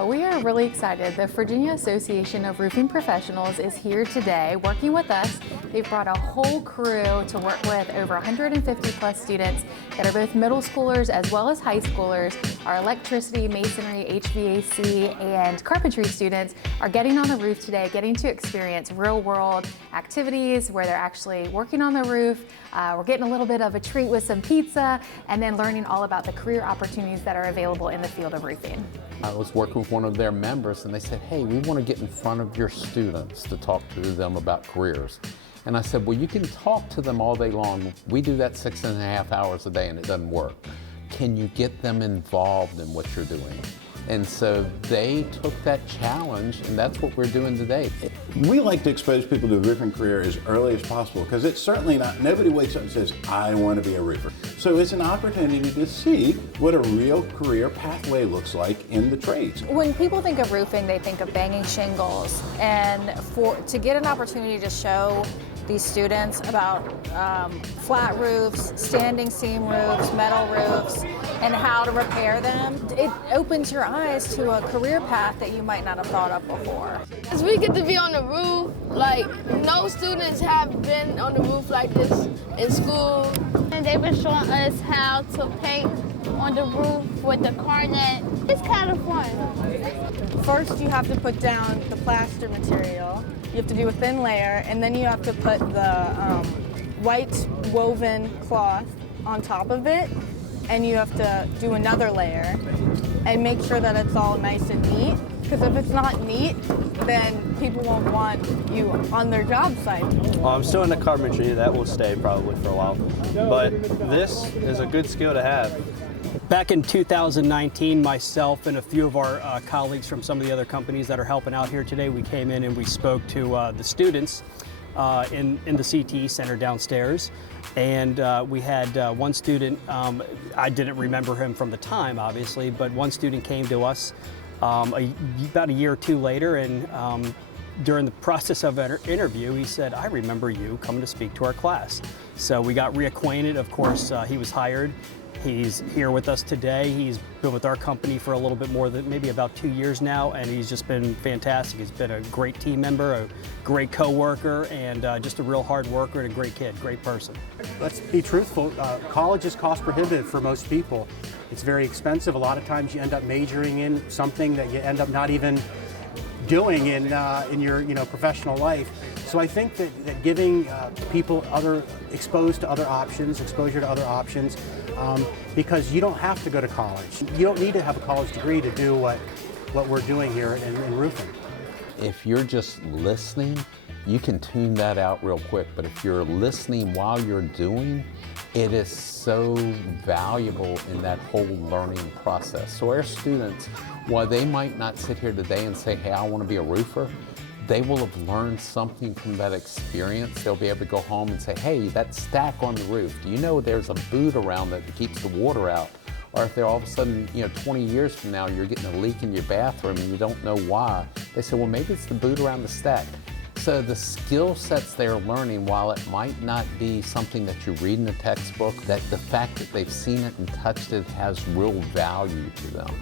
We are really excited. The Virginia Association of Roofing Professionals is here today working with us. They've brought a whole crew to work with over 150 plus students that are both middle schoolers as well as high schoolers. Our electricity, masonry, HVAC, and carpentry students are getting on the roof today, getting to experience real world activities where they're actually working on the roof. We're getting a little bit of a treat with some pizza and then learning all about the career opportunities that are available in the field of roofing. I was working with one of their members and they said, hey, we want to get in front of your students to talk to them about careers. And I said, well, you can talk to them all day long. We do that 6.5 hours a day and it doesn't work. Can you get them involved in what you're doing? And so they took that challenge, and that's what we're doing today. We like to expose people to a roofing career as early as possible because it's certainly not, nobody wakes up and says, I want to be a roofer. So it's an opportunity to see what a real career pathway looks like in the trades. When people think of roofing, they think of banging shingles, and to get an opportunity to show these students about flat roofs, standing seam roofs, metal roofs, and how to repair them, it opens your eyes to a career path that you might not have thought of before. As we get to be on the roof, like no students have been on the roof like this in school. And they've been showing us how to paint on the roof with the Carnet. It's kind of fun. First, you have to put down the plaster material. You have to do a thin layer, and then you have to put the white woven cloth on top of it, and you have to do another layer and make sure that it's all nice and neat, because if it's not neat, then people won't want you on their job site. Well, I'm still in the carpentry. That will stay probably for a while, but this is a good skill to have. Back in 2019, myself and a few of our colleagues from some of the other companies that are helping out here today, we came in and we spoke to the students in the CTE center downstairs. And we had one student, I didn't remember him from the time, obviously, but one student came to us about a year or two later, and during the process of our interview, he said, I remember you coming to speak to our class. So we got reacquainted. Of course, he was hired. He's here with us today. He's been with our company for a little bit more than maybe about 2 years now, and he's just been fantastic. He's been a great team member, a great co-worker, and just a real hard worker and a great kid, great person. Let's be truthful. College is cost prohibitive for most people. It's very expensive. A lot of times you end up majoring in something that you end up not even doing in your professional life. So I think that giving people exposure to other options, because you don't have to go to college. You don't need to have a college degree to do what we're doing here in roofing. If you're just listening, you can tune that out real quick, but if you're listening while you're doing, it is so valuable in that whole learning process. So our students, while they might not sit here today and say, hey, I want to be a roofer, they will have learned something from that experience. They'll be able to go home and say, hey, that stack on the roof, do you know there's a boot around that keeps the water out? Or if they're all of a sudden, 20 years from now, you're getting a leak in your bathroom and you don't know why, they say, well, maybe it's the boot around the stack. So the skill sets they're learning, while it might not be something that you read in a textbook, that the fact that they've seen it and touched it has real value to them.